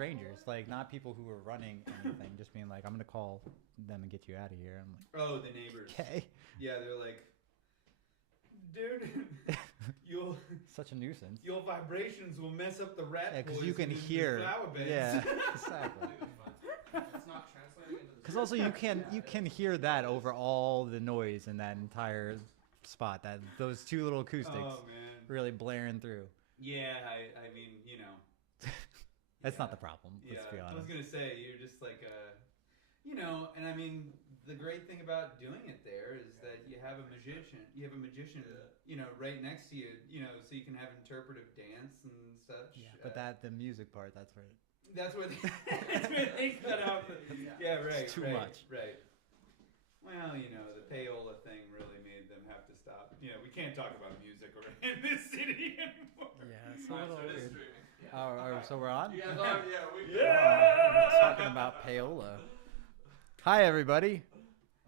strangers, like not people who were running anything, just being like, I'm gonna call them and get you out of here. I'm like, oh, the neighbors. okay. Yeah, they're like, dude, Such a nuisance. your vibrations will mess up the rat because poison you can in hear. the flower beds. Yeah, exactly. It's not translating into the Because also you can hear that over all the noise in that entire spot. That those two little acoustics Oh man. really blaring through. Yeah, I mean, you know. That's not the problem. Let's be I was honest. gonna say you're just like you know, and I mean the great thing about doing it there is that you have a magician. You have a magician, you know, right next to you. You know, so you can have interpretive dance and such. Yeah, but the music part, that's where. That's where they cut out. Yeah, right. It's too right, much. Right. Well, you know, the payola thing really made them have to stop. You know, we can't talk about music in this city anymore. Yeah, it's a little So it is weird. streaming. Oh, so we're on? You guys are? Yeah, we We're talking about payola. Hi, everybody.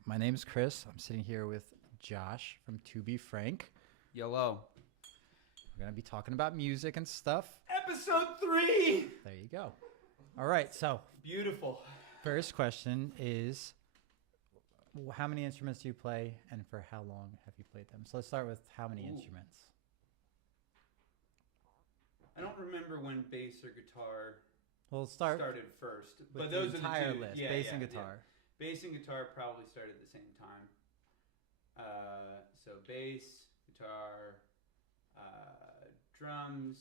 My name's Chris. I'm sitting here with Josh from Tubey Frank. Yellow. We're going to be talking about music and stuff. Episode 3. There you go. All right, so Beautiful. first question is, how many instruments do you play, and for how long have you played them? So let's start with how many instruments. I don't remember when bass or guitar We'll start started first, with but the those entire are the two. list, Yeah, bass yeah, and yeah. guitar. Bass and guitar probably started at the same time. So bass, guitar, drums,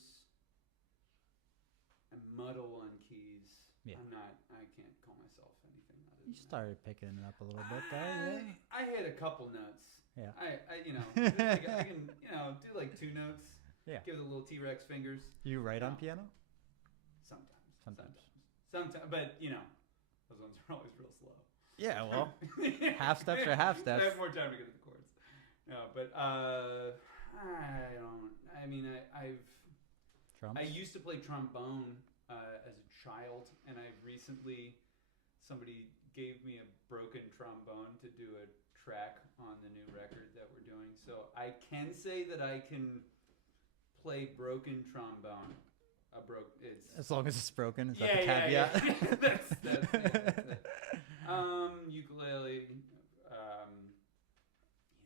and muddle on keys. Yeah. I can't call myself anything other You than started picking it up a little bit there, yeah? I hit a couple notes. Yeah. I you know, I can, you know, do like 2 notes. Yeah. Give it a little T-Rex fingers. You write on No. piano? Sometimes. Sometimes, but you know, those ones are always real slow. Yeah, well, half steps are half steps. I have more time to get to the chords. No, but I don't. I mean, I've. Drums? I used to play trombone as a child, and I've recently somebody gave me a broken trombone to do a track on the new record that we're doing. So I can say that I can play broken trombone. It's As long as it's broken, is that yeah, the caveat? yeah. That's it. Ukulele. You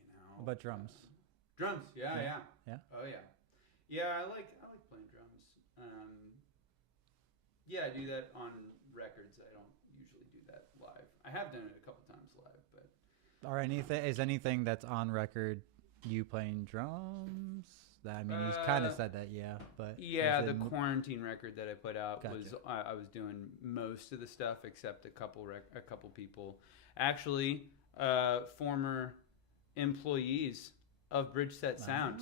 know. What about drums? Drums. Yeah. Yeah? Oh yeah. Yeah, I like playing drums. Yeah, I do that on records. I don't usually do that live. I have done it a couple times live, but. Is anything that's on record you playing drums? I mean, you kind of said that, yeah, but Yeah, is the it quarantine record that I put out Gotcha. was I was doing most of the stuff except a couple people, actually, former employees of Bridgeset Sound,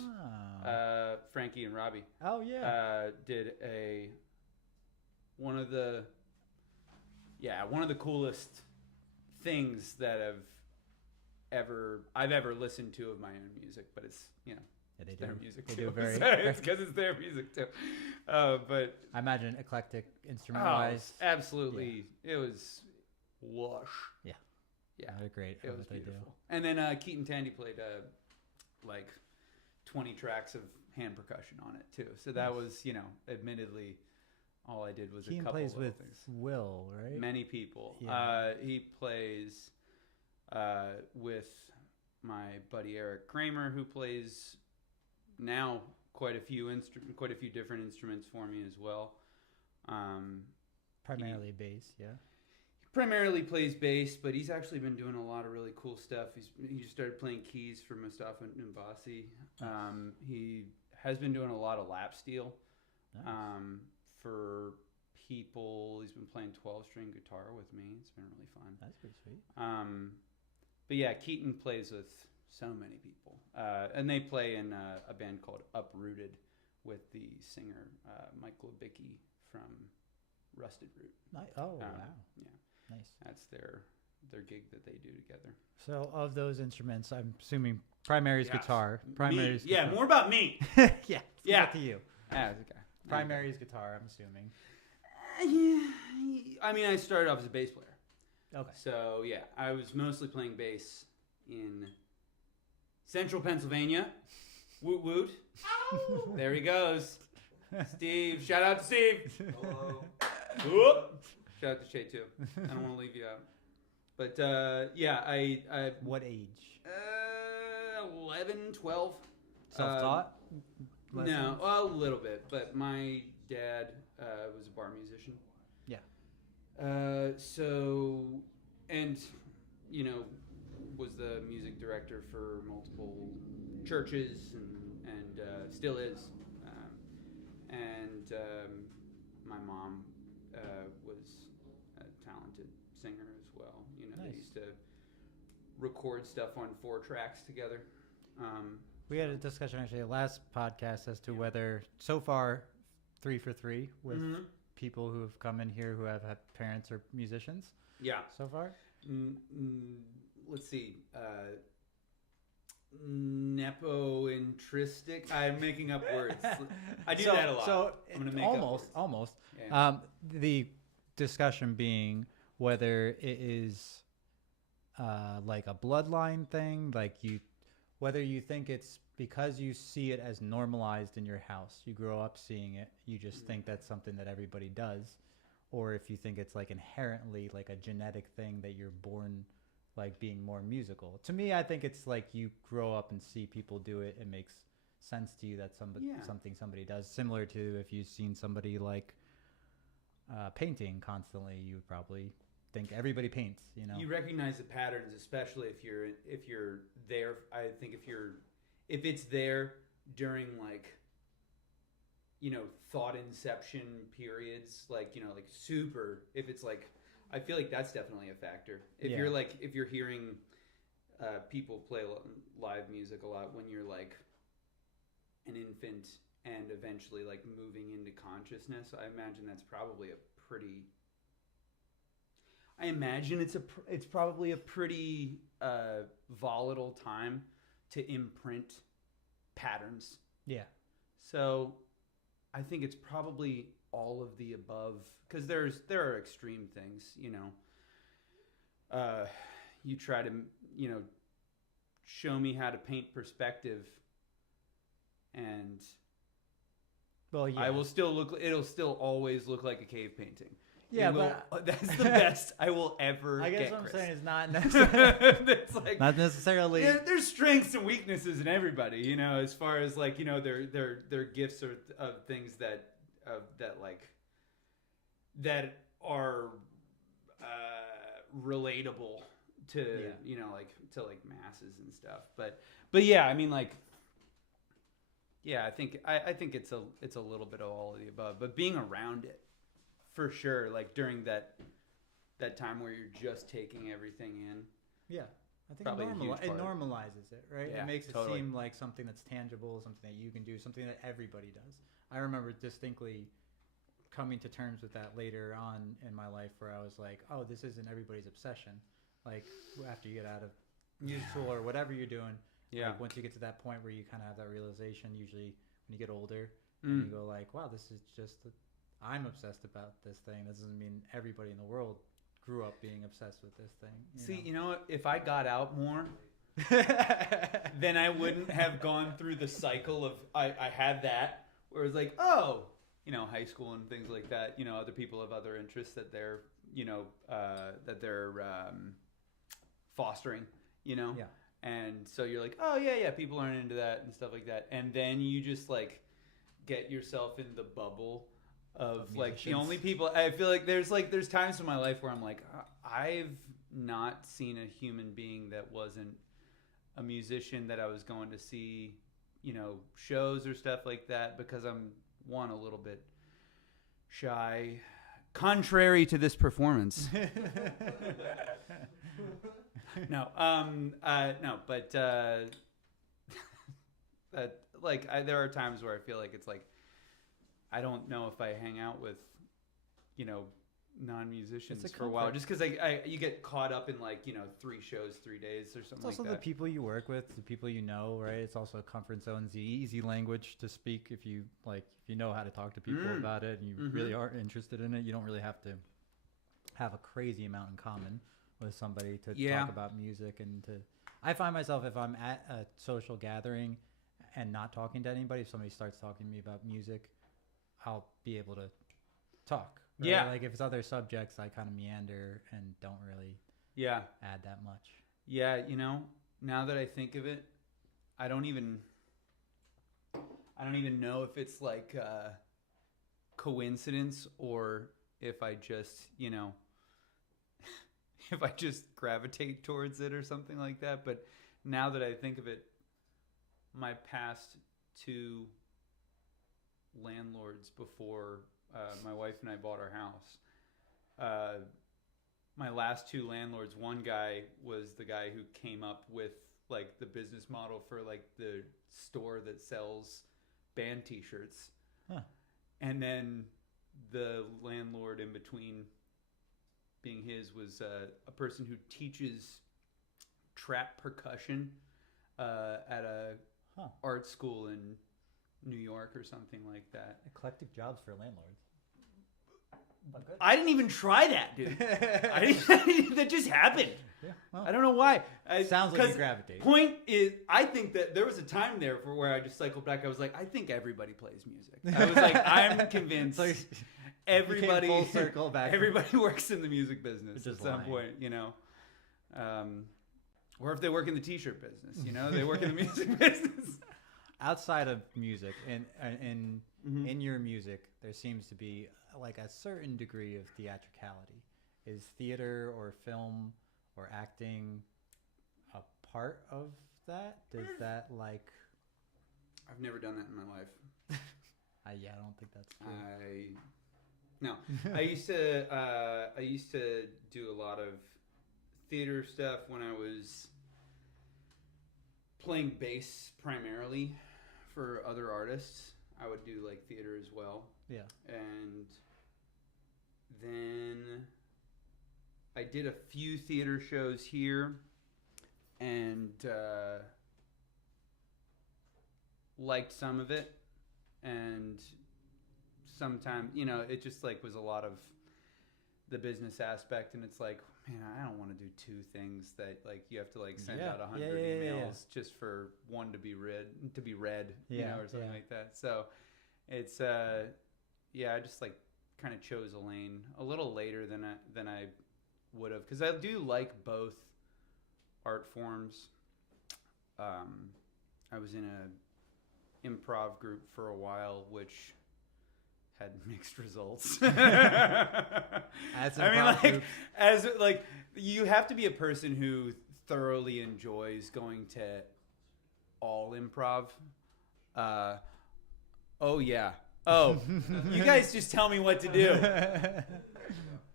Ah. Frankie and Robbie. Oh yeah. Did one of the coolest things that I've ever listened to of my own music, but it's Yeah, they it's their do. music They too. do very. So it's because it's their music too. But I imagine eclectic instrument-wise. absolutely, it was lush. Yeah. Yeah, They're great it at was what they do. beautiful. And then Keaton Tandy played like 20 tracks of hand percussion on it too. So that was, admittedly, all I did was Keaton a couple plays little with things. Will, right? Many people. Yeah. He plays with my buddy Eric Kramer, who plays now quite a few different instruments for me as well. Primarily bass, yeah. He primarily plays bass, but he's actually been doing a lot of really cool stuff. He just started playing keys for Mustafa Nbasi. He has been doing a lot of lap steel. Nice. For people. He's been playing 12-string guitar with me. It's been really fun. That's pretty sweet. But yeah, Keaton plays with so many people. And they play in a band called Uprooted with the singer Mike Lubicki from Rusted Root. Oh, wow. Yeah. Nice. That's their gig that they do together. So of those instruments, I'm assuming primary is Yes. guitar. Primary is Yeah, guitar. more about me. Yeah. Yeah. To you. Ah, okay. Primary is guitar, I'm assuming. I mean, I started off as a bass player. Okay. So, yeah, I was mostly playing bass in central Pennsylvania. Woot woot. There he goes. Steve. Shout out to Steve. Hello. Whoop. Shout out to Shay too. I don't want to leave you out. But yeah, I What age? 11, 12. Self-taught? No, a little bit. But my dad was a bar musician. Yeah. So, and you know, was the music director for multiple churches and still is. My mom was a talented singer as well. You know, Nice. they used to record stuff on 4 tracks together. We had a discussion actually last podcast as to whether so far 3 for 3 with people who have come in here who have had parents or musicians. Yeah. So far. Let's see. Nepo-intristic. I'm making up words. I do that a lot. So I'm gonna make almost. Yeah. The discussion being whether it is like a bloodline thing, like whether you think it's because you see it as normalized in your house, you grow up seeing it, you just think that's something that everybody does, or if you think it's like inherently like a genetic thing that you're born like being more musical. To me, I think it's like you grow up and see people do it. It makes sense to you that something somebody does. Similar to if you've seen somebody like painting constantly, you would probably think everybody paints. You know, You recognize the patterns, especially if you're there. I think if it's there during like, you know, thought inception periods, like, you know, like super. If it's like, I feel like that's definitely a factor. If you're hearing people play live music a lot when you're like an infant and eventually like moving into consciousness, I imagine that's probably it's probably a pretty volatile time to imprint patterns. yeah, So I think it's probably all of the above, because there are extreme things, you know. You try to, you know, show me how to paint perspective, and well, yeah, I will still it'll still always look like a cave painting. yeah, but that's the best I will ever I guess get, what I'm Chris. saying is not necessarily, It's like, not necessarily. yeah, there's strengths and weaknesses in everybody, you know, as far as like, you know, their gifts of things that are relatable to you know, like to like masses and stuff. But yeah, I mean, like, yeah, I think it's a little bit of all of the above, but being around it for sure, like during that time where you're just taking everything in. Yeah, I think Probably a huge it part. normalizes it, right? Yeah, It makes it totally. seem like something that's tangible, something that you can do, something that everybody does. I remember distinctly coming to terms with that later on in my life, where I was like, oh, this isn't everybody's obsession. Like after you get out of music school or whatever you're doing, like once you get to that point where you kind of have that realization, usually when you get older, and you go like, wow, this is just I'm obsessed about this thing. This doesn't mean everybody in the world grew up being obsessed with this thing. You know what? If I got out more, then I wouldn't have gone through the cycle of I had that where it's like, oh, you know, high school and things like that. You know, other people have other interests that they're, you know, fostering. You know, Yeah. And so you're like, oh yeah, people aren't into that and stuff like that, and then you just like get yourself in the bubble of like the only people. I feel like there's times in my life where I'm like, I've not seen a human being that wasn't a musician that I was going to see, you know, shows or stuff like that, because I'm a little bit shy, contrary to this performance. No, but there are times where I feel like it's like I don't know if I hang out with, you know, non-musicians for a while, just because you get caught up in like, you know, 3 shows 3 days or something like that. It's also the people you work with, the people you know, right? It's also a comfort zone, the easy language to speak if you know how to talk to people about it and you really are interested in it. You don't really have to have a crazy amount in common with somebody to talk about music. And I find myself, if I'm at a social gathering and not talking to anybody, if somebody starts talking to me about music, I'll be able to talk. Right? Yeah. Like if it's other subjects, I kind of meander and don't really Yeah. add that much. Yeah, now that I think of it, I don't even know if it's like coincidence or if I just, if I just gravitate towards it or something like that. But now that I think of it, my past two landlords before my wife and I bought our house, my last two landlords, one guy was the guy who came up with like the business model for like the store that sells band t-shirts. Huh. And then the landlord in between being his was a person who teaches trap percussion at a art school in New York or something like that. Eclectic jobs for landlords. I didn't even try that, dude. That just happened. Yeah, well, I don't know why. sounds like you gravitate. Point is, I think that there was a time there for where I just cycled back. I was like, I think everybody plays music. I was like, I'm convinced So everybody full circle back. everybody works in the music business Just at some lying. point, or if they work in the t-shirt business, they work in the music business. Outside of music, in your music, there seems to be like a certain degree of theatricality. Is theater or film or acting a part of that? Does that like? I've never done that in my life. I don't think that's true. No, I used to do a lot of theater stuff when I was playing bass primarily for other artists. I would do like theater as well. Yeah. And then I did a few theater shows here and liked some of it. And sometimes, it just like was a lot of the business aspect, and it's like, man, I don't want to do two things that like you have to like send out 100 emails just for one to be read, or something like that. So it's I just like kind of chose a lane a little later than I would have, because I do like both art forms. I was in a improv group for a while, which had mixed results. As you have to be a person who thoroughly enjoys going to all improv. You guys just tell me what to do.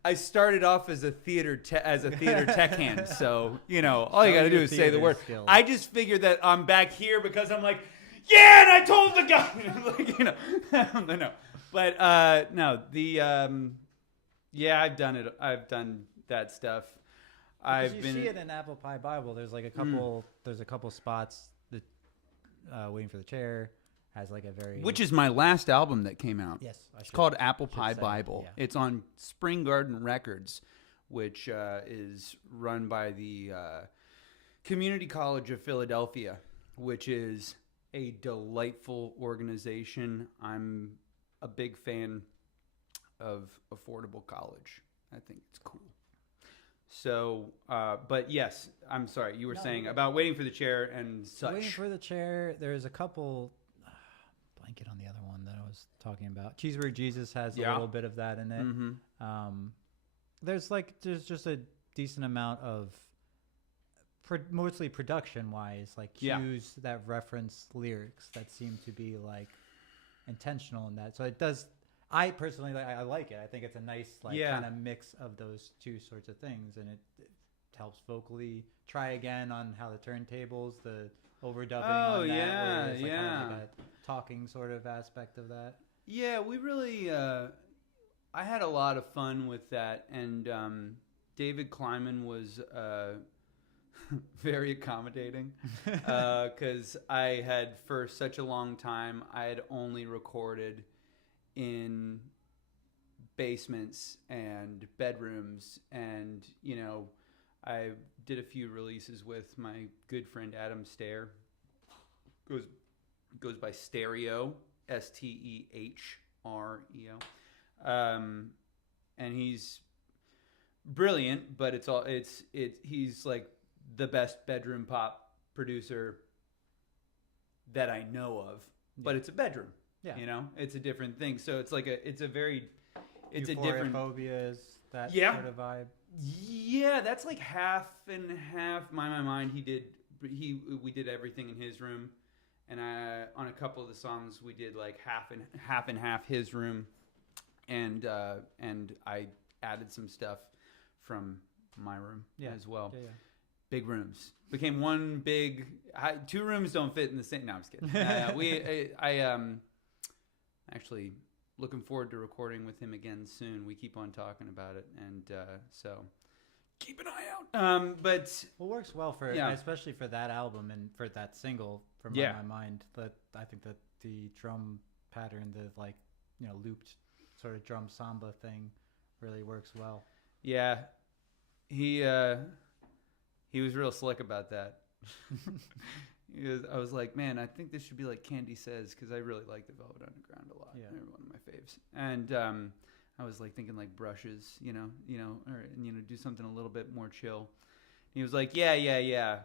I started off as a theater tech hand, so all you got to do is say the word. Skills. I just figured that I'm back here because I'm like, yeah, and I told the guy, no. But no, I've done it. I've done that stuff. You see it in Apple Pie Bible. There's like a couple. There's a couple spots that Waiting for the Chair has like a very. Which is my last album that came out. Yes, it's called Apple Pie say, Bible. yeah. It's on Spring Garden Records, which is run by the Community College of Philadelphia, which is a delightful organization. I'm a big fan of affordable college. I think it's cool. So, but yes, I'm sorry. You were saying about Waiting for the Chair and such. Waiting for the Chair. There's a couple. Blanket on the other one that I was talking about. Cheeseburger Jesus has a little bit of that in it. Mm-hmm. There's just a decent amount of mostly production wise, like cues that reference lyrics that seem to be like intentional in that. So it does. I personally I like it. I think it's a nice kind of mix of those two sorts of things, and it helps vocally. Try again on how the turntables, the overdubbing. On that, where there's kind of like a talking sort of aspect of that. Yeah, we really. I had a lot of fun with that, and David Kleiman was very accommodating because I had for such a long time I had only recorded in basements and bedrooms, and I did a few releases with my good friend Adam Stair. Goes by Stereo, Stehereo. and he's brilliant, but he's like the best bedroom pop producer that I know of. But it's a bedroom. Yeah. You know, it's a different thing. So it's like it's a different. Euphoria is that Yeah. sort of vibe. Yeah, that's like half and half. My mind. We did everything in his room, and on a couple of the songs we did like half and half his room, and I added some stuff from my room as well. Yeah. Big rooms became one big. Two rooms don't fit in the same. No, I'm just kidding. Actually looking forward to recording with him again soon. We keep on talking about it, and so keep an eye out. But Well, works well for especially for that album and for that single. From my mind, that I think that the drum pattern, the like looped sort of drum samba thing, really works well. Yeah, he was real slick about that. I was like, man, I think this should be like Candy Says, because I really like the Velvet Underground a lot. Yeah. They're one of my faves. And I was like thinking like Brushes, or do something a little bit more chill. He was like, yeah,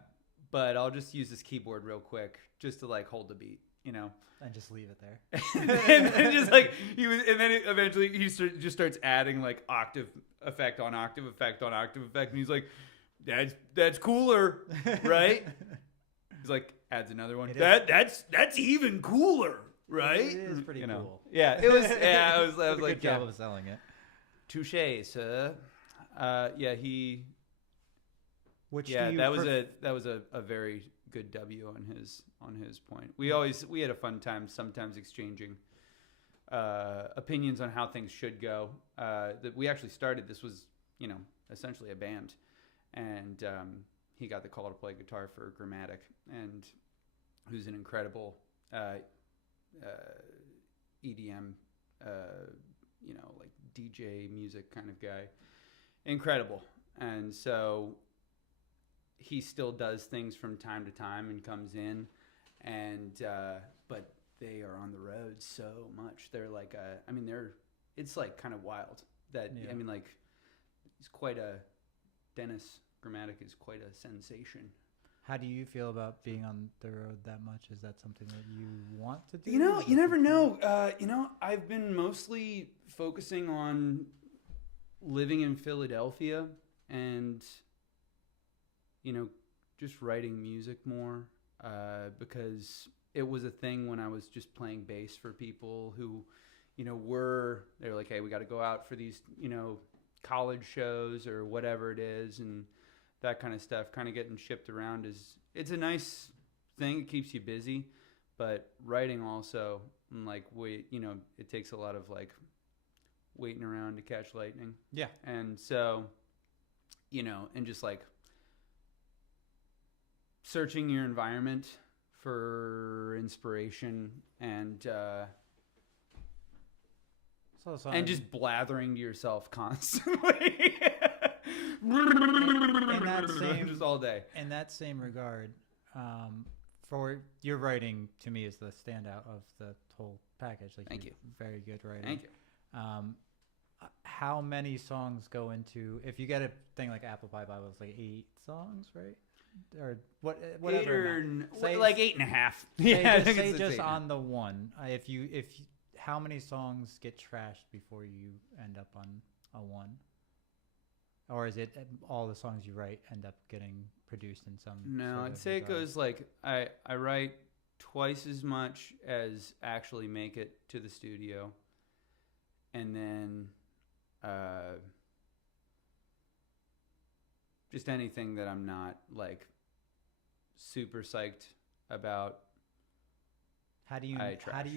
but I'll just use this keyboard real quick just to like hold the beat, And just leave it there. and then just like eventually he just starts adding like octave effect on octave effect on octave effect, and he's like, that's cooler, right? He's like, adds another one. That's even cooler, right? It is pretty cool. Yeah, it was. Yeah, I was like, good job of selling it. Touche, sir. He. Which that was a very good W on his point. We had a fun time sometimes exchanging opinions on how things should go. That we actually started. This was essentially a band, and he got the call to play guitar for Grammatic, and who's an incredible EDM, like DJ music kind of guy. Incredible. And so he still does things from time to time and comes in, and but they are on the road so much. They're like it's like kind of wild that he's quite a Dennis Grammatic is quite a sensation. How do you feel about being on the road that much? Is that something that you want to do? You never know. I've been mostly focusing on living in Philadelphia and, just writing music more, because it was a thing when I was just playing bass for people who, they're like, hey, we got to go out for these, college shows or whatever it is, and that kind of stuff. Kind of getting shipped around it's a nice thing. It keeps you busy, but writing also, like, it takes a lot of like waiting around to catch lightning. Yeah. And so, and just like searching your environment for inspiration and just blathering to yourself constantly. Just all day. In that same regard, for your writing, to me, is the standout of the whole package. Like, Thank you. Very good writing. Thank you. How many songs go into, if you get a thing like Apple Pie Bible, it's like 8 songs, right? Or whatever. Say, like 8.5. Say just on the one. How many songs get trashed before you end up on a 1? Or is it all the songs you write end up getting produced in some? No, I'd say it goes like I write twice as much as actually make it to the studio, and then just anything that I'm not like super psyched about. How do you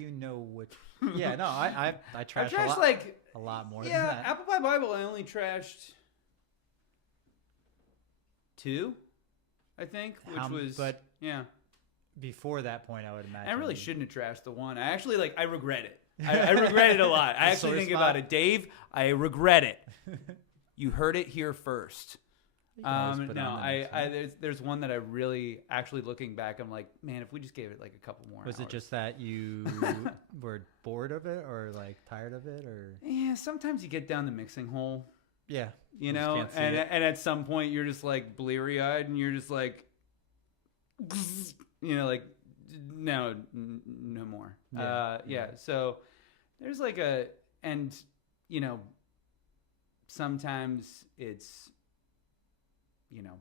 know which? Yeah, no, I trash a lot more. Yeah, than that. Apple Pie Bible I only trashed 2, I think, but yeah. Before that point, I would imagine. I really shouldn't have trashed the 1. I actually I regret it. I regret it a lot. I actually think about it, Dave. I regret it. You heard it here first. You can always put No, on the next one. there's one that I really actually looking back, I'm like, man, if we just gave it like a couple more Was hours. it just that you were bored of it, or like tired of it, or Yeah, sometimes you get down the mixing hole, yeah, you just know, can't see and it. at some point you're just like bleary eyed, and you're just like, you know, like no more. Yeah, Yeah. So there's like and you know, sometimes it's, you know,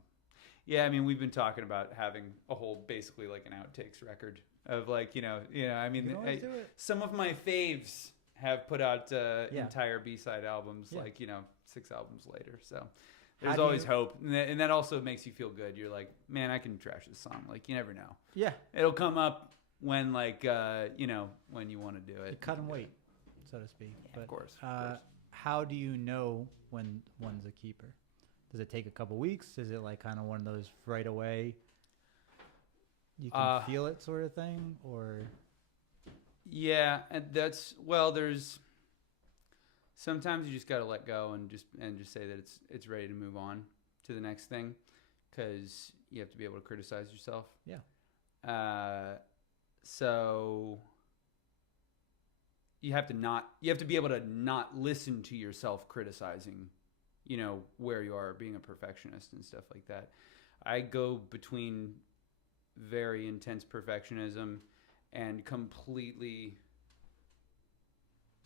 yeah, I mean, we've been talking about having a whole, basically like an outtakes record of like, you know, I You mean, can always do it. some of my faves have put out Yeah. entire B-side albums, Yeah. like, you know, 6 albums later. So How there's do always you- hope. And that also makes you feel good. You're like, man, I can trash this song. Like, you never know. Yeah, It'll come up when like, you know, when you want to do it. you cut and wait, so to speak. Yeah, But, of course. how do you know when one's a keeper? Does it take a couple weeks? Is it like kind of one of those right away? You can feel it sort of thing, or Yeah, and there's sometimes you just got to let go and just say that it's ready to move on to the next thing, because you have to be able to criticize yourself. Yeah. So you have to be able to not listen to yourself criticizing, you know, where you are, being a perfectionist and stuff like that. I go between very intense perfectionism and completely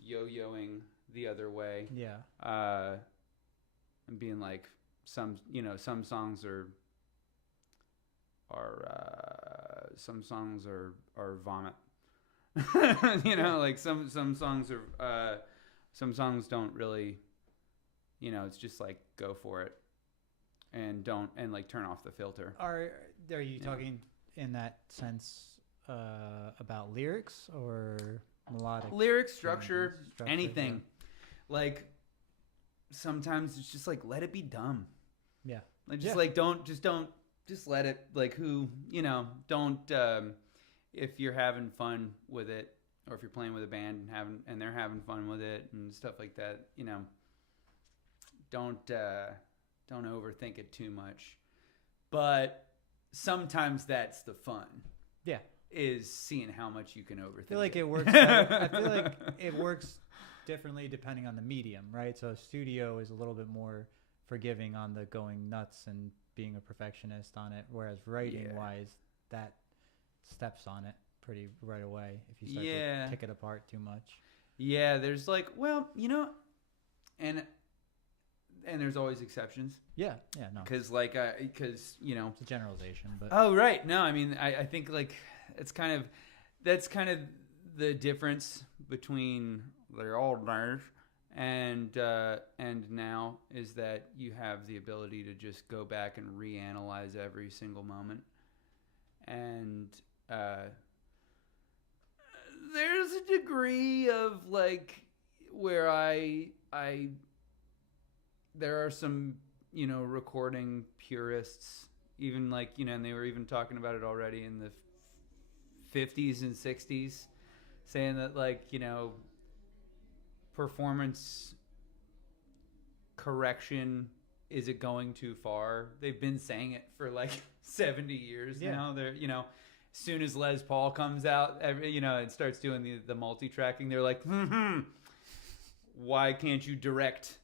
yo-yoing the other way. yeah, And being like, some songs are vomit. You know, like some songs are some songs don't really, you know, it's just like go for it and like turn off the filter. are you Yeah. talking in that sense about lyrics or melodic Lyrics, structure, structure, anything. yeah. Like sometimes it's just like let it be dumb. Yeah. Like just Yeah. like just let it, like, who, you know, don't if you're having fun with it, or if you're playing with a band and they're having fun with it and stuff like that, you know, don't overthink it too much. But sometimes that's the fun. Yeah. Is seeing how much you can overthink. I feel like it works better. I feel like it works differently depending on the medium, right? So studio is a little bit more forgiving on the going nuts and being a perfectionist on it, whereas writing Yeah. wise, that steps on it pretty right away if you start Yeah. to pick it apart too much. Yeah, there's like, well, you know, and there's always exceptions, Yeah, no, because you know. it's a generalization, but Oh, right. No, I mean, I think like that's kind of the difference between the old days and now, is that you have the ability to just go back and reanalyze every single moment, and there's a degree of like where I there are some, you know, recording purists, even like, you know, and they were even talking about it already in the 50s and 60s, saying that, like, you know, performance correction, is it going too far? They've been saying it for like 70 years Yeah. now. They're, you know, as soon as Les Paul comes out, you know, and starts doing the multi-tracking, they're like, why can't you direct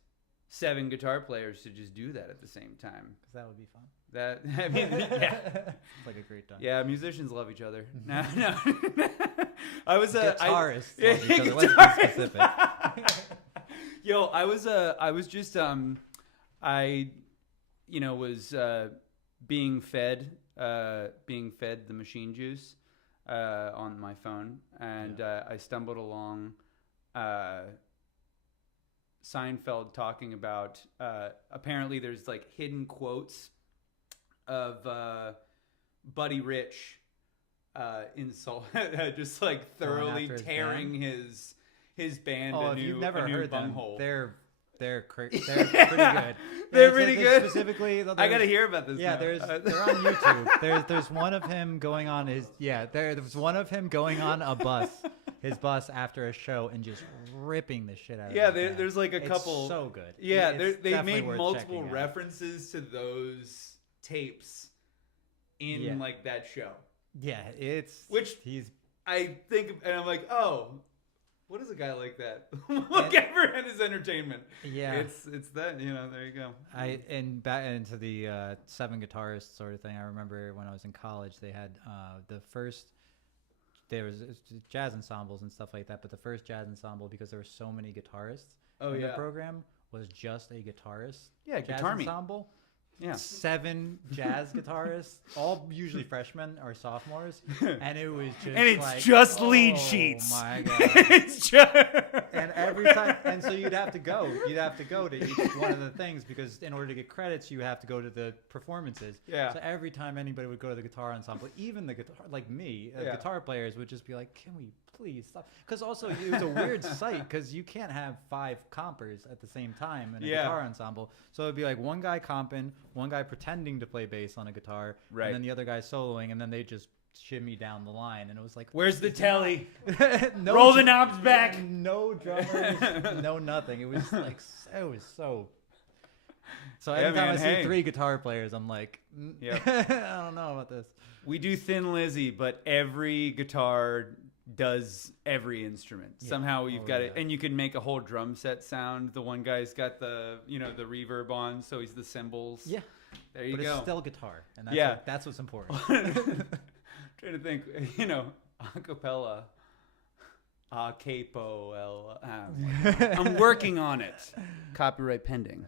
7 guitar players to just do that at the same time? because that would be fun. That, I mean, yeah. It's like a great time. Yeah, musicians love each other. No. I was Guitarists yeah, love each other. Let's be specific. Yo, I was just I, you know, was being fed the machine juice on my phone, and I stumbled along Seinfeld talking about apparently there's like hidden quotes of Buddy Rich insult just like thoroughly after his tearing band? his band Oh, a if new, you've never a new heard them, bunghole. they're pretty good. They're Yeah, pretty good. Specifically, I gotta hear about this. Yeah, now. they're on YouTube. There's one of him going on his there's one of him going on a bus. his bus after a show and just ripping the shit out of Yeah, it. Man. there's like a It's couple. so good. Yeah, It's they definitely made worth multiple checking out. references to those tapes in Yeah. like that show. Yeah, Which- he's I think, and I'm like, oh, what is a guy like that look ever at his entertainment? yeah. It's that, you know. There you go. And back into the 7 guitarists sort of thing. I remember when I was in college, they had there was jazz ensembles and stuff like that. But the first jazz ensemble, because there were so many guitarists in the program, was just a guitarist. Yeah, jazz Guitar Meet. ensemble. Yeah. 7 jazz guitarists, all usually freshmen or sophomores, and it was just And it's like, just lead oh sheets. my god! It's just And every time, and so you'd have to go to each one of the things, because in order to get credits, you have to go to the performances. Yeah. So every time anybody would go to the guitar ensemble, even the guitar, like me, Yeah. guitar players would just be like, "Can we please stop?" Because also it was a weird sight, because you can't have 5 compers at the same time in a guitar ensemble. So it'd be like one guy comping, one guy pretending to play bass on a guitar, Right. and then the other guy soloing, and then they just shimmy down the line, and it was like, Where's the telly? no Roll the knobs back. no drummers, no nothing. It was like, it was so. So Yeah, every time man, I see hey. 3 guitar players, I'm like, Yep. I don't know about this. We do Thin Lizzy, but every guitar does every instrument. Yeah. Somehow you've Oh, got it, yeah. and you can make a whole drum set sound. The one guy's got the the reverb on, so he's the cymbals. Yeah, There you but go. it's still guitar, and that's Yeah. that's what's important. Trying to think, acapella, a capo, I'm working on it. Copyright pending.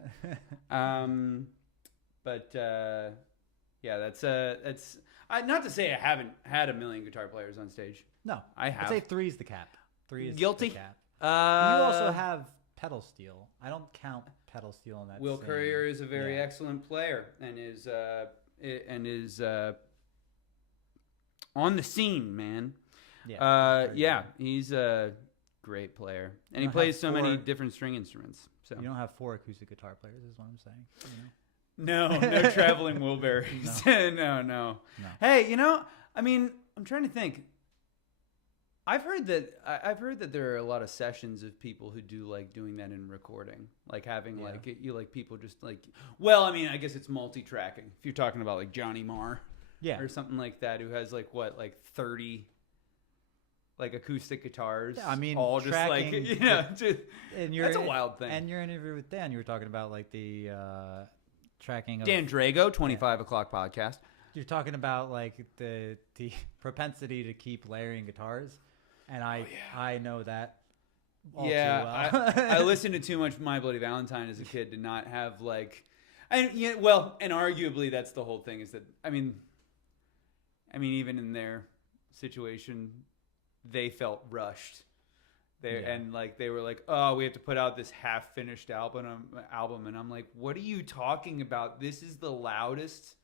But yeah, that's not to say I haven't had a million guitar players on stage. No, I have. I'd say 3 is the cap. 3 is Guilty? the cap. You You also have pedal steel. I don't count pedal steel in that. Will same- Courier is a very yeah. excellent player and is on the scene, man. Yeah, very Yeah, good. he's a great player, and he don't plays have so many 4 different string instruments. So You don't have 4 acoustic guitar players, is what I'm saying. no traveling Wilburys. No. No. Hey, I mean, I'm trying to think. I've heard that there are a lot of sessions of people who do like doing that in recording, like having Yeah. like people just like. Well, I mean, I guess it's multi-tracking. If you're talking about like Johnny Marr, Yeah. or something like that, who has like 30 like acoustic guitars. Yeah, I mean, all just like tracking just, And that's a wild thing. And your interview with Dan, you were talking about like the tracking of Dan Drago, 25 o'clock podcast. You're talking about like the propensity to keep layering guitars, and I know that. All too Yeah, well. I listened to too much My Bloody Valentine as a kid to not have like, and and arguably that's the whole thing is that I mean even in their situation, they felt rushed. And like they were like, oh, we have to put out this half finished album, and I'm like, what are you talking about? This is the loudest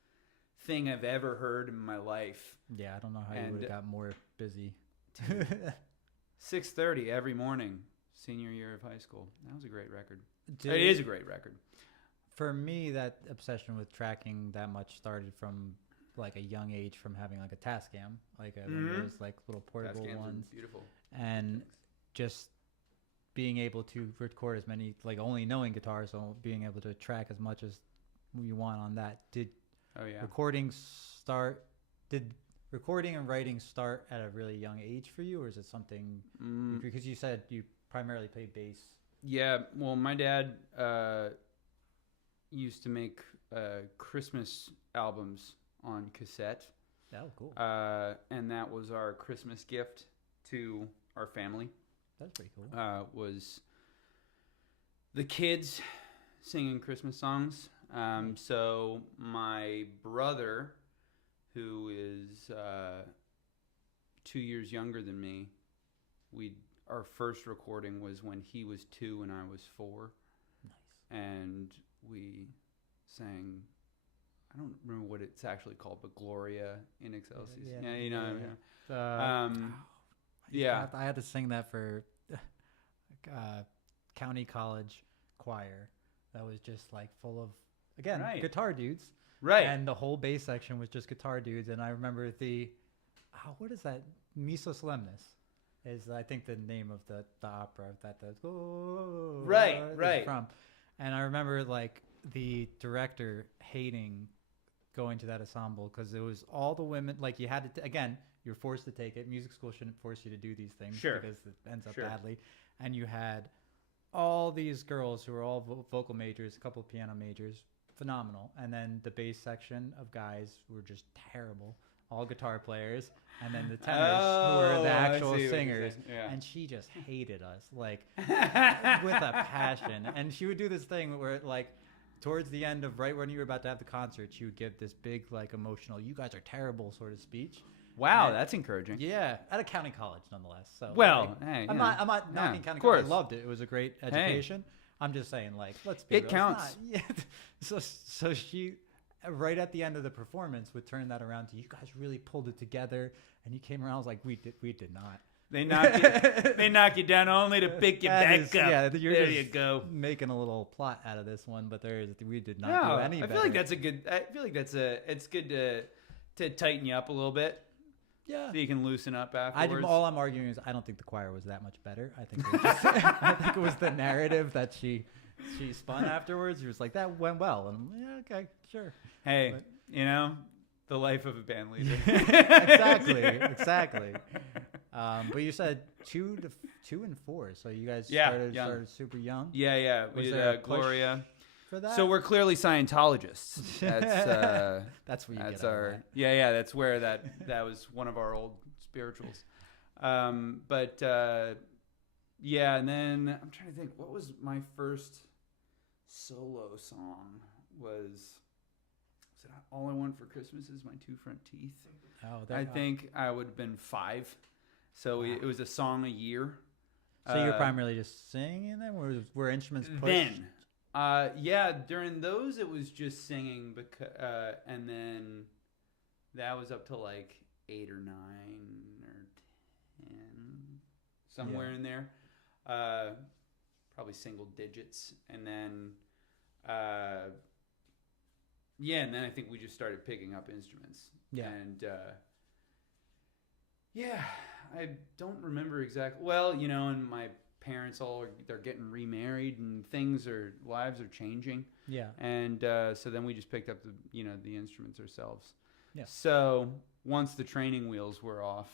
thing I've ever heard in my life. Yeah, I don't know how you would have got more busy. 6:30 every morning, senior year of high school. That was a great record. Dude, It is a great record. For me, that obsession with tracking that much started from like a young age, from having like a Tascam, like one of those like little portable Tascams are ones, beautiful. and just being able to record as many, like only knowing guitar, so being able to track as much as you want on that. Did Oh yeah. Did recording and writing start at a really young age for you, or is it something because you said you primarily play bass? Yeah, well, my dad used to make Christmas albums on cassette. Oh, cool. And that was our Christmas gift to our family. That's pretty cool. Was the kids singing Christmas songs. So my brother, who is 2 years younger than me, our first recording was when he was 2 and I was 4. Nice. And we sang, I don't remember what it's actually called, but Gloria in Excelsis. Yeah. I had to sing that for county college choir. That was just like full of guitar dudes. Right. And the whole bass section was just guitar dudes. And I remember what is that? Miso Solemnis. is I think the name of the opera that the Right, is right. from. And I remember like the director hating going to that ensemble because it was all the women. Like you had to again, you're forced to take it. Music school shouldn't force you to do these things Sure. because it ends up Sure. badly. And you had all these girls who were all vocal majors, a couple of piano majors, phenomenal. And then the bass section of guys were just terrible, all guitar players. And then the tenors who were the I actual see what you're singers. saying. Yeah. And she just hated us, like with a passion. And she would do this thing where like towards the end of right when you were about to have the concert, she would give this big like emotional, "You guys are terrible" sort of speech. Wow, And- that's encouraging. Yeah, at a county college nonetheless. So Well, like, hey, I'm you not know. knocking Yeah, county of college. I course. loved it. It was a great education. I'm just saying, like, let's be It real. counts. Yeah. So she, right at the end of the performance, would turn that around to, "You guys really pulled it together," and you came around. I was like, "We did not." They knock you down only to pick you That back is- up. yeah, you're there just you go. Making a little plot out of this one, but we did not No, do any I better. feel like that's a good. I feel like it's good to tighten you up a little bit yeah. so you can loosen up afterwards. All I'm arguing is I don't think the choir was that much better. I think it was, just, I think it was the narrative that she spun afterwards. She was like, "That went well," and I'm, yeah, okay, sure. Hey, But- you know, the life of a band leader. exactly. But you said 2 and 4, so you guys Yeah, started young. super young Yeah. We Was did there a push Gloria. for that. So we're clearly Scientologists. That's That's what you that's get out of our that. yeah. That's where that was one of our old spirituals. But yeah, and then I'm trying to think what was my first solo song was it All I Want for Christmas Is My Two Front Teeth? Oh, I think I would have been 5. So Wow. it was a song a year. So you're primarily just singing then? Were instruments pushed? Then, yeah, during those it was just singing, and then that was up to like 8 or 9 or 10, somewhere in there. Probably single digits, and then, and then I think we just started picking up instruments. Yeah. And I don't remember exactly. Well, and my parents they're getting remarried and lives are changing. Yeah. And so then we just picked up the instruments ourselves. Yeah. So once the training wheels were off,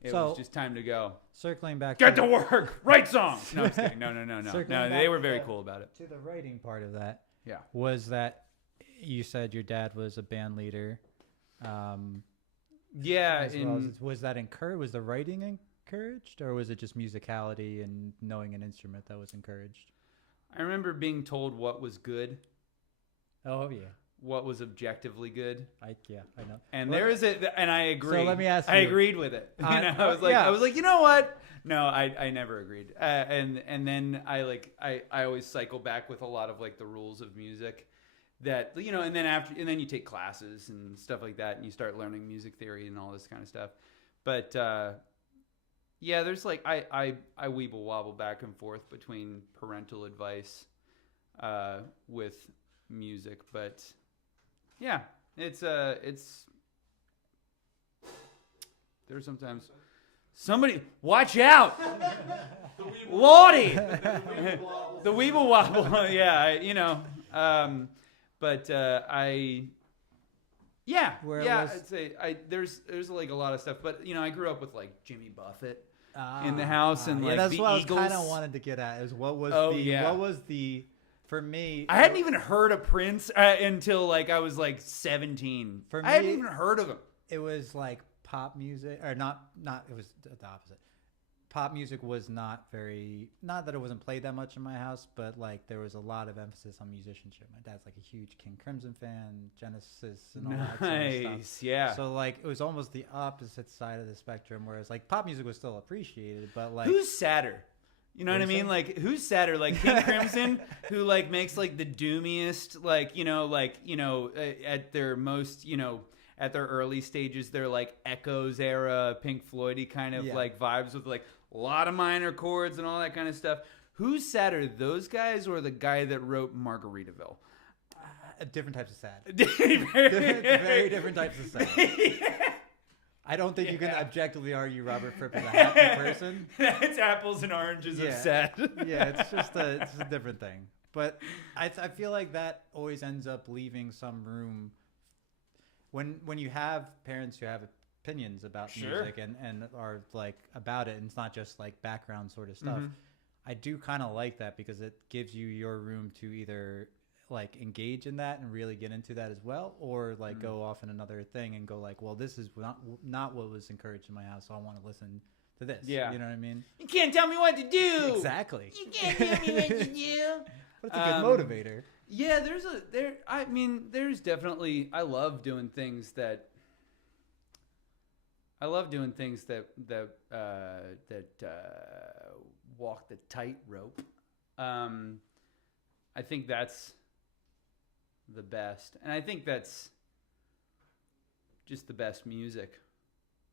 it was just time to go. Circling back Get to work. Write songs. No, I'm just kidding. No. Circling No, back they were very to- cool about it. to the writing part of that. Yeah. Was that you said your dad was a band leader? Yeah. As well as, was that encouraged? Was the writing encouraged, or was it just musicality and knowing an instrument that was encouraged? I remember being told what was good, Oh yeah, what was objectively good. I know. And Well, and I agree. So let me ask I you- agreed with it. I was like, yeah. I was like, you know what? No, I never agreed. And then I always cycle back with a lot of like the rules of music that, and then you take classes and stuff like that, and you start learning music theory and all this kind of stuff. But yeah, there's like I weeble wobble back and forth between parental advice with music, but yeah, it's there's sometimes somebody watch out, Lordy, the weeble wobble, yeah, but Where yeah, was- I'd say there's like a lot of stuff, but I grew up with like Jimmy Buffett in the house and like that's the what Eagles. I was kind of wanted to get at is what was the for me. I hadn't even heard of Prince until like I was like 17. For I hadn't me- even heard of him. It was like pop music, or not. It was the opposite. Pop music was not that it wasn't played that much in my house, but like there was a lot of emphasis on musicianship. My dad's like a huge King Crimson fan, Genesis, and all that sort of stuff. Nice, yeah. So like it was almost the opposite side of the spectrum, whereas like pop music was still appreciated, but like Who's sadder? You know what I What do you mean? say? Like who's sadder? Like King Crimson, who like makes like the doomiest, at their most, at their early stages, they're like Echoes era, Pink Floydy kind of Yeah. like vibes with like a lot of minor chords and all that kind of stuff. Who's sadder, those guys or the guy that wrote Margaritaville? different types of sad. very, Very different types of sad. I don't think you can objectively argue Robert Fripp is a happy person. It's apples and oranges of sad. Yeah, it's a different thing. But I feel like that always ends up leaving some room when you have parents who have opinions about music and are like about it, and it's not just like background sort of stuff. I do kind of like that because it gives you your room to either like engage in that and really get into that as well, or like go off in another thing and go like, well, this is not what was encouraged in my house, so I want to listen to this. Yeah. You know what I mean? You can't tell me what to do. Exactly. You can't tell me what to do. But it's a good motivator. Yeah, there's definitely, I love doing things that walk the tightrope. I think that's the best, and I think that's just the best music.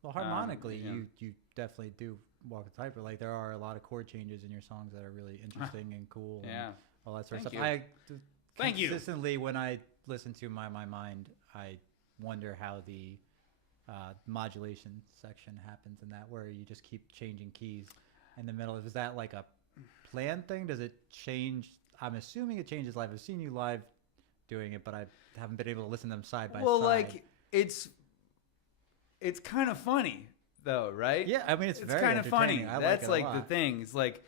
Well, harmonically, you definitely do walk the tightrope. Like there are a lot of chord changes in your songs that are really interesting and cool. Yeah, and all that sort of Thank stuff. you. Thank you. Consistently, when I listen to My Mind, I wonder how the modulation section happens in that, where you just keep changing keys in the middle. Is that like a planned thing? Does it change? I'm assuming it changes live. I've seen you live doing it, but I haven't been able to listen to them side by side. Well, like it's kind of funny though, right? Yeah, I mean it's very kind of funny. That's like the thing. It's like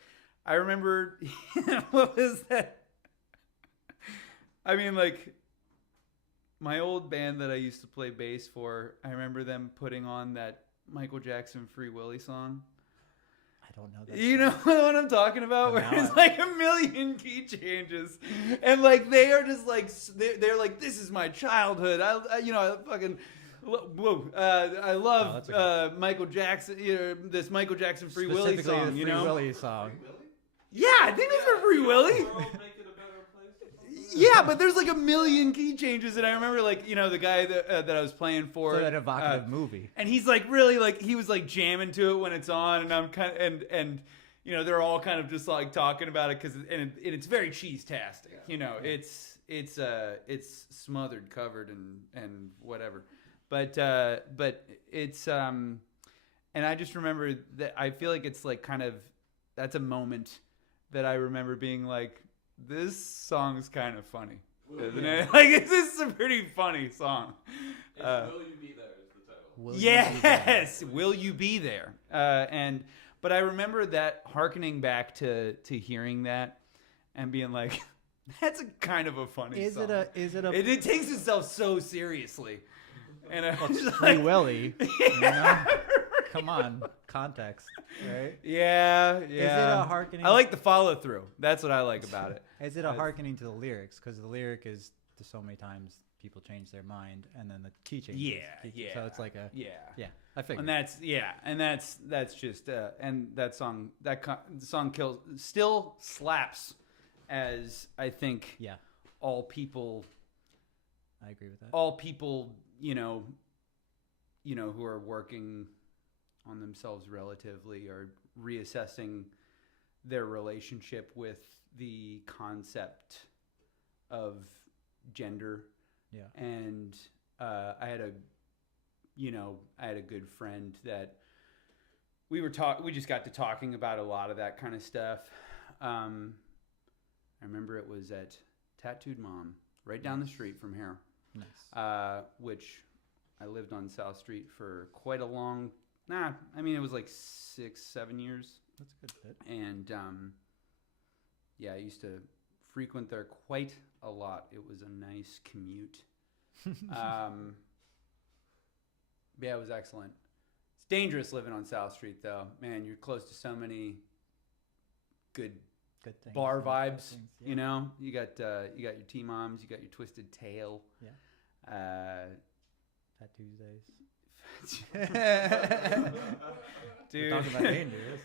I remember what was that? I mean, like my old band that I used to play bass for. I remember them putting on that Michael Jackson "Free Willy" song. I don't know that. You know what I'm talking about? Where it's like a million key changes, and like they are just like they're like, this is my childhood. I fucking. Whoa! I love Michael Jackson. This Michael Jackson "Free Willy" song. The Free Willy song. Yeah, I think it's for Free Willy. Yeah, but there's like a million key changes, and I remember like the guy that I was playing for. So that evocative movie. And he's like really like he was like jamming to it when it's on, and I'm kind of and they're all kind of just like talking about it because it's very cheese-tastic. It's smothered, covered, and whatever. But it's and I just remember that I feel like it's like kind of that's a moment that I remember being like, this song's kind of funny, isn't it? Like this is a pretty funny song. Will You Be There is the title. Yes, Will You Be There? But I remember that hearkening back to hearing that and being like, that's a kind of a funny song. It takes itself so seriously. And it's Free Willy. Yeah. Come on, context, right? Yeah. Is it a hearkening? I like the follow through. That's what I like about it. Is it a hearkening to the lyrics? Because the lyric is so many times people change their mind, and then the key changes. Yeah. So it's like a I figured. And that's just and that song song still slaps, as I think. Yeah. All people. I agree with that. All people, who are working on themselves relatively are reassessing their relationship with the concept of gender. Yeah. And I had a good friend that we just got to talking about a lot of that kind of stuff. I remember it was at Tattooed Mom right down the street from here. Nice. Which I lived on South Street for quite a long. It was like 6-7 years. That's a good bit. And I used to frequent there quite a lot. It was a nice commute. It was excellent. It's dangerous living on South Street, though. Man, you're close to so many good things, bar vibes. Things, yeah. You got your T-Moms, you got your Twisted Tail. Yeah. Fat Tuesdays. Dude, we're talking about dangerous.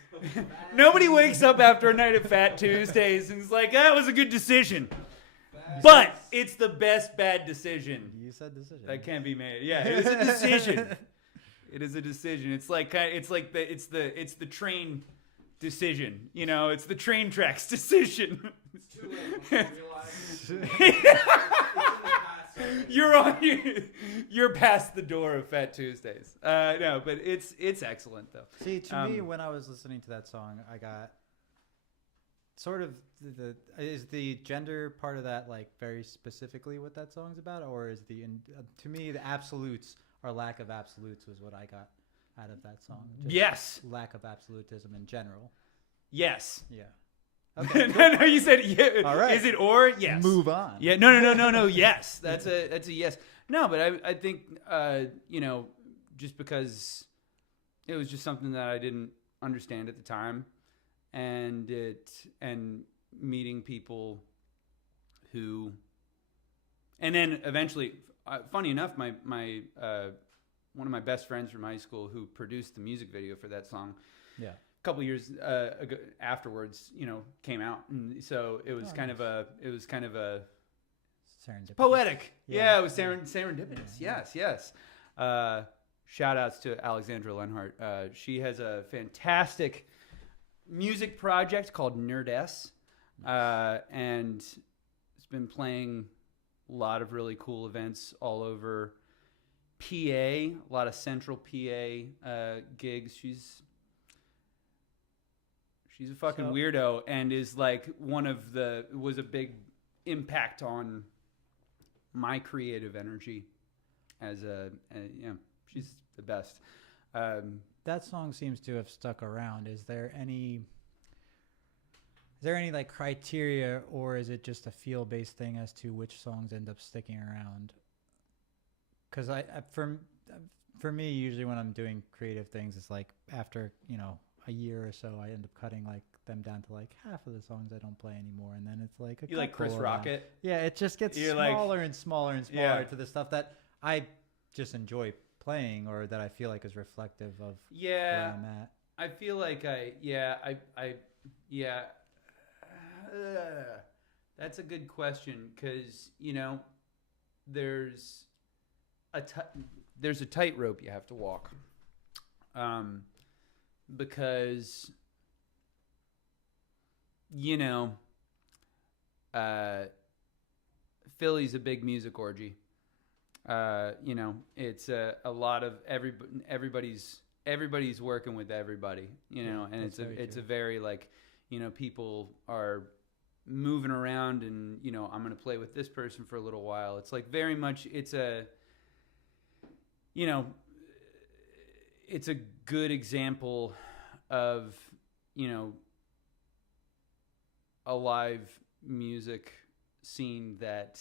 Nobody wakes up after a night of Fat Tuesdays and is like, that was a good decision. But it's the best bad decision. You said decision. That can be made. Yeah, it is a decision. It is a decision. It's the train decision. It's the train tracks decision. It's too late to realize. you're past the door of Fat Tuesdays. No, but it's excellent though. See, to me, when I was listening to that song, I got sort of is the gender part of that like very specifically what that song's about, or is to me the absolutes or lack of absolutes was what I got out of that song. Just yes, lack of absolutism in general. Yes. Yeah. Okay. No, you said yeah. All right. Is it or yes? Move on. Yeah. No. Yes. That's a yes. No, but I think just because it was just something that I didn't understand at the time, and meeting people who, and then eventually, funny enough, my one of my best friends from high school who produced the music video for that song. Yeah. Couple years ago, afterwards, came out, and so it was kind of a Serendipitous. poetic. Yeah. It was serendipitous. Yeah. Yes. Shout outs to Alexandra Lenhart. She has a fantastic music project called Nerdess, and it's been playing a lot of really cool events all over PA, a lot of central PA gigs. She's a fucking weirdo, and is like was a big impact on my creative energy she's the best. That song seems to have stuck around. Is there any like criteria, or is it just a feel-based thing as to which songs end up sticking around? Because for me, usually when I'm doing creative things, it's like after a year or so, I end up cutting like them down to like half of the songs I don't play anymore, and then it's like you like Chris Rocket? Yeah, it just gets smaller and smaller and smaller to the stuff that I just enjoy playing, or that I feel like is reflective of where I'm at. I feel like that's a good question, because there's a tightrope you have to walk, because Philly's a big music orgy. It's a lot of everybody's working with everybody, and it's a very like, people are moving around, and I'm going to play with this person for a little while. It's like very much, it's a good example of, a live music scene that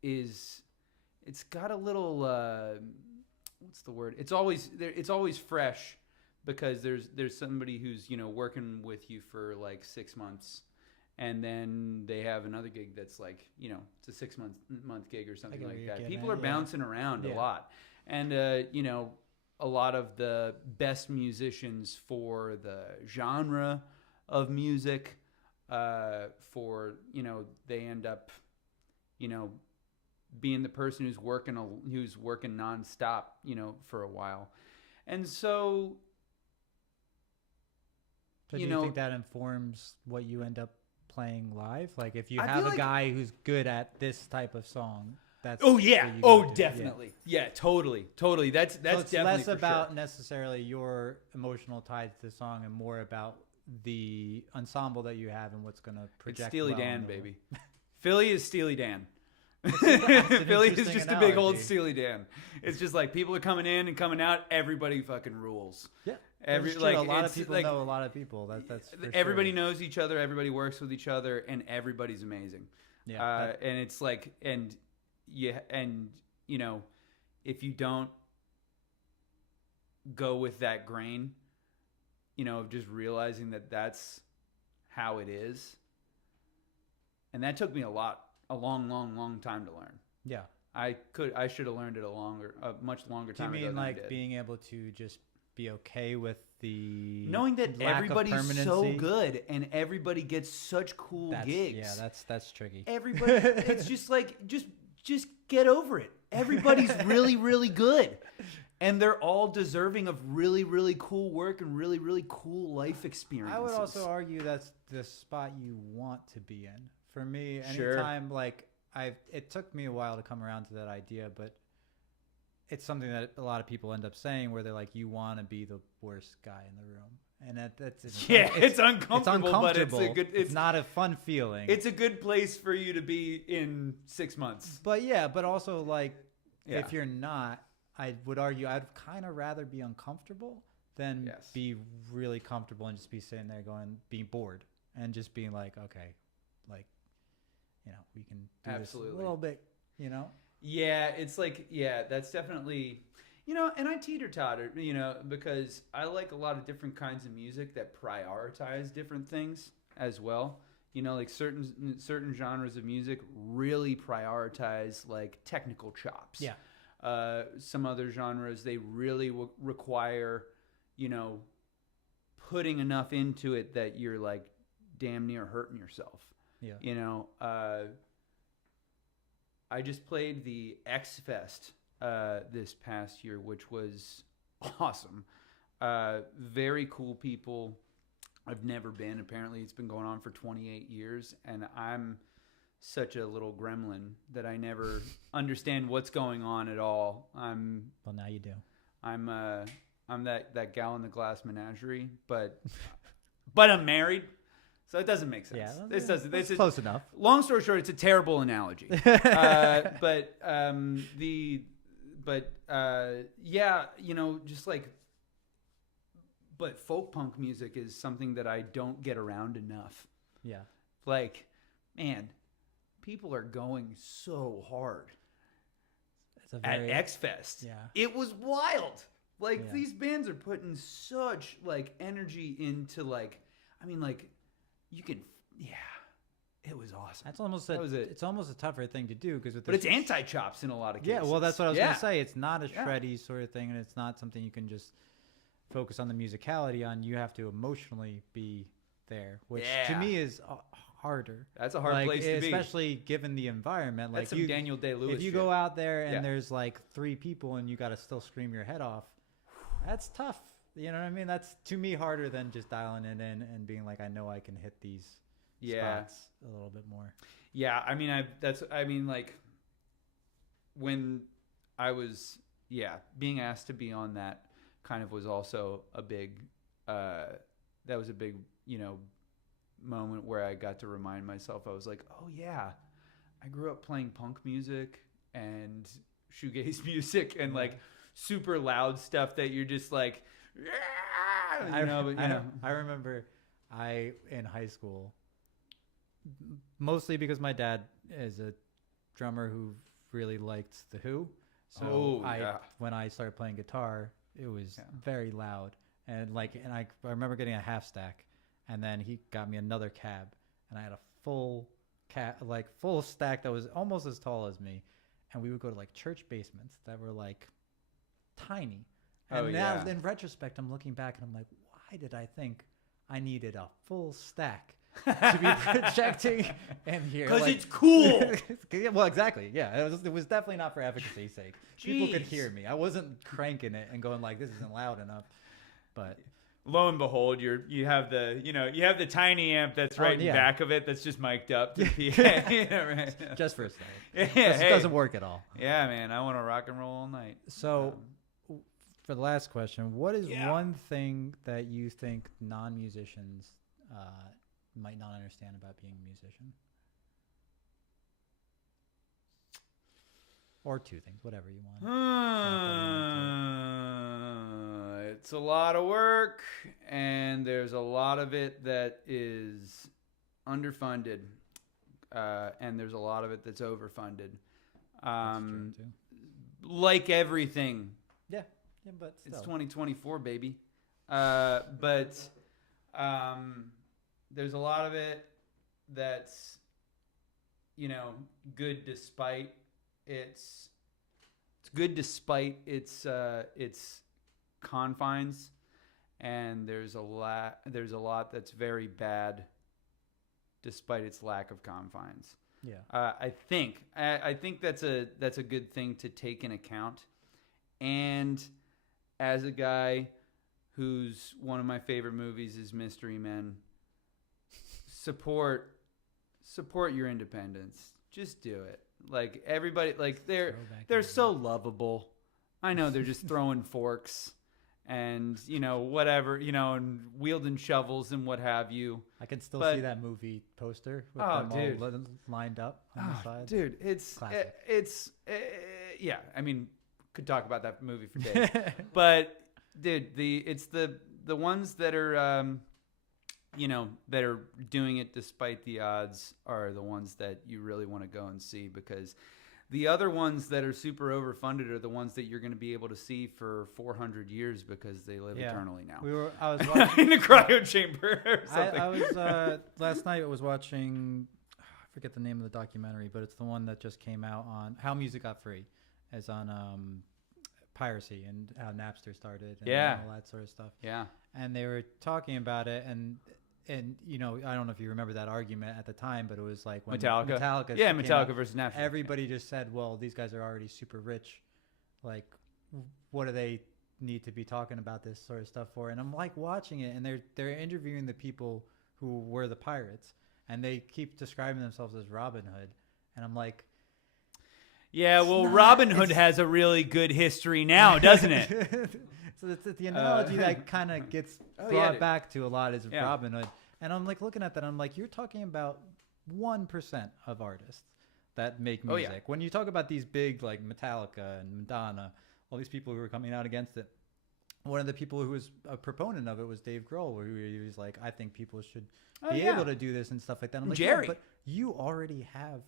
it's got a little what's the word? It's always there. It's always fresh, because there's somebody who's working with you for like 6 months, and then they have another gig that's like it's a 6 month gig or something like that. People are bouncing around a lot, and a lot of the best musicians for the genre of music, they end up being the person who's working nonstop, for a while. And so do you think that informs what you end up playing live? Like if you have a guy who's good at this type of song, that's definitely. Yeah, totally. That's so it's definitely less about necessarily your emotional ties to the song and more about the ensemble that you have and what's going to project. It's Steely well Dan, baby. Philly is Steely Dan. That's Philly is just analogy. a big old Steely Dan. It's just like people are coming in and coming out. Everybody fucking rules. Yeah, a lot of people know a lot of people. That's for everybody sure. knows each other. Everybody works with each other, and everybody's amazing. Yeah, and it's like, and if you don't go with that grain, of just realizing that that's how it is, and that took me a long time to learn. Yeah, I should have learned it a much longer time ago. Do you mean than I like did. being able to just be okay with the knowing that lack everybody's of permanency? so good and everybody gets such cool gigs? Yeah, that's tricky. Everybody, it's just like just get over it. Everybody's really, really good. And they're all deserving of really, really cool work and really, really cool life experiences. I would also argue that's the spot you want to be in. For me, Sure. anytime it took me a while to come around to that idea, but it's something that a lot of people end up saying where they're like, you want to be the worst guy in the room. And it's uncomfortable, but it's not a fun feeling. It's a good place for you to be in 6 months. But also if you're not, I would argue I'd kind of rather be uncomfortable than be really comfortable and just be sitting there being bored and just being like, okay, we can do this a little bit, Yeah, it's that's definitely, and I teeter-totter, because I like a lot of different kinds of music that prioritize different things as well. Like certain genres of music really prioritize like technical chops. Yeah. Some other genres, they really require, putting enough into it that you're like damn near hurting yourself. Yeah. I just played the X Fest this past year, which was awesome. Very cool people. I've never been. Apparently, it's been going on for 28 years, and I'm such a little gremlin that I never understand what's going on at all. Well, now you do. I'm that gal in the glass menagerie, but I'm married, so it doesn't make sense. Yeah, this is close enough. Long story short, it's a terrible analogy. But folk punk music is something that I don't get around enough. Yeah. Like, man, people are going so hard at X Fest. Yeah. It was wild. These bands are putting such energy into you can, it was awesome. That's almost it's almost a tougher thing to do but it's anti-chops in a lot of cases. Yeah, well, that's what I was going to say. It's not a shreddy sort of thing, and it's not something you can just focus on the musicality on. You have to emotionally be there, which to me is harder. That's a hard place to be, especially given the environment. That's some Daniel Day-Lewis. If you go out there and there's 3 people and you got to still scream your head off, that's tough. You know what I mean? That's to me harder than just dialing it in and being like, I know I can hit these spots a little bit more. Yeah, I mean, when I was being asked to be on that kind of was also a big moment where I got to remind myself. I was like, oh yeah, I grew up playing punk music and shoegaze music and super loud stuff that you're just like, I remember in high school, mostly because my dad is a drummer who really liked The Who. So when I started playing guitar, it was very loud. And I remember getting a half stack, and then he got me another cab, and I had a full stack that was almost as tall as me. And we would go to church basements that were tiny. And now in retrospect, I'm looking back and I'm like, why did I think I needed a full stack to be projecting in here? Because it's cool. Well, exactly. Yeah, it was definitely not for efficacy's sake. People could hear me. I wasn't cranking it and going this isn't loud enough. But lo and behold, you have the tiny amp that's right in back of it that's just mic'd up to PA. Right? Just for a second. It doesn't work at all. Yeah, man, I want to rock and roll all night. So, for the last question, what is one thing that you think non-musicians might not understand about being a musician? Or 2 things, whatever you want. It's a lot of work, and there's a lot of it that is underfunded, and there's a lot of it that's overfunded. That's true too. Like everything. Yeah, but still. It's 2024, baby. But there's a lot of it that's, good despite its good despite its confines, and there's a lot that's very bad despite its lack of confines. Yeah. I think that's a good thing to take in account. And as a guy who's one of my favorite movies is Mystery Men, support your independence. Just do it. Like everybody, like they're so lovable. I know they're just throwing forks and whatever, and wielding shovels and what have you. I can still see that movie poster with them all lined up on the sides. Dude, it's yeah. I mean, could talk about that movie for days. But dude, it's the ones that are that are doing it despite the odds are the ones that you really want to go and see, because the other ones that are super overfunded are the ones that you're going to be able to see for 400 years because they live eternally now. I was watching in a cryo chamber or something. I was last night I was watching, I forget the name of the documentary, but it's the one that just came out on how music got free. It's on piracy and how Napster started and all that sort of stuff. Yeah. And they were talking about it, and I don't know if you remember that argument at the time, but it was like when Metallica versus Napster. Everybody just said, well, these guys are already super rich. Like, what do they need to be talking about this sort of stuff for? And I'm like watching it, and they're interviewing the people who were the pirates, and they keep describing themselves as Robin Hood. And I'm like, yeah, well, Robin Hood has a really good history now, doesn't it? So it's the analogy that kind of gets brought back to a lot is Robin Hood. And I'm like looking at that, I'm like, you're talking about 1% of artists that make music. Yeah. When you talk about these big like Metallica and Madonna, all these people who were coming out against it, one of the people who was a proponent of it was Dave Grohl, where he was like, I think people should be able to do this and stuff like that. I'm like, Jerry. Yeah, but you already have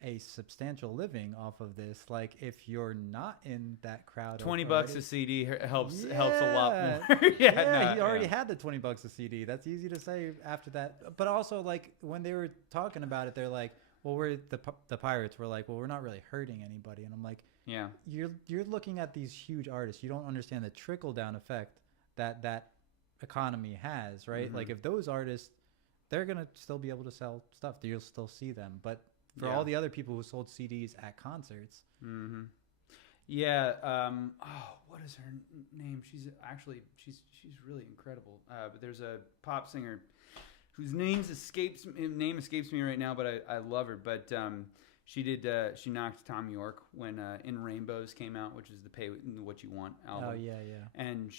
a substantial living off of this. Like, if you're not in that crowd, $20 a CD helps a lot more. He already had the $20 a CD. That's easy to say after that. But also, like, when they were talking about it, they're like, well, we're the pirates. We're like, well, we're not really hurting anybody. And I'm like, yeah, you're looking at these huge artists. You don't understand the trickle down effect that economy has, right? Mm-hmm. Like, if those artists, they're gonna still be able to sell stuff. You'll still see them, but for all the other people who sold CDs at concerts. Mm-hmm. Yeah. What is her name? She's really incredible. But there's a pop singer whose name escapes me right now, but I love her. But she knocked Tom York when In Rainbows came out, which is the Pay What You Want album. Oh yeah. And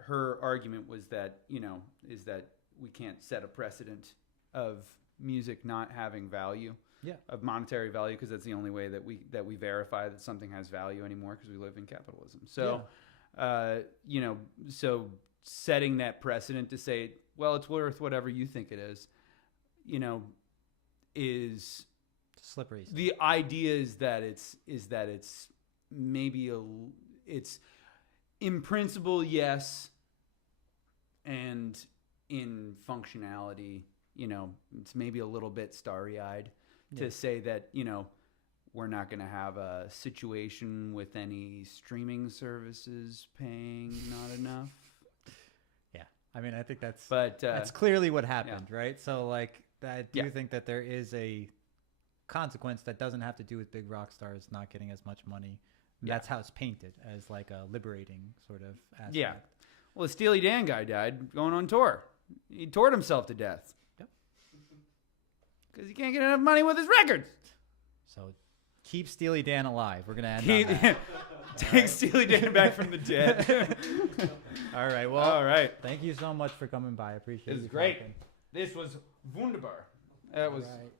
her argument was that is that we can't set a precedent of music not having value. Yeah, of monetary value, because that's the only way that we verify that something has value anymore, because we live in capitalism. So, so setting that precedent to say, well, it's worth whatever you think it is, is slippery. The idea is that it's maybe it's in principle, yes, and in functionality, it's maybe a little bit starry-eyed. To say that, we're not going to have a situation with any streaming services paying not enough. Yeah. I mean, I think that's clearly what happened, right? So, like, I do think that there is a consequence that doesn't have to do with big rock stars not getting as much money. That's how it's painted, as like a liberating sort of aspect. Yeah. Well, the Steely Dan guy died going on tour. He toured himself to death. Because he can't get enough money with his records. So keep Steely Dan alive. We're going to end on that. Take Steely Dan back from the dead. All right. Well, all right. Thank you so much for coming by. I appreciate it. It was great. Talking. This was wunderbar. That was. Right.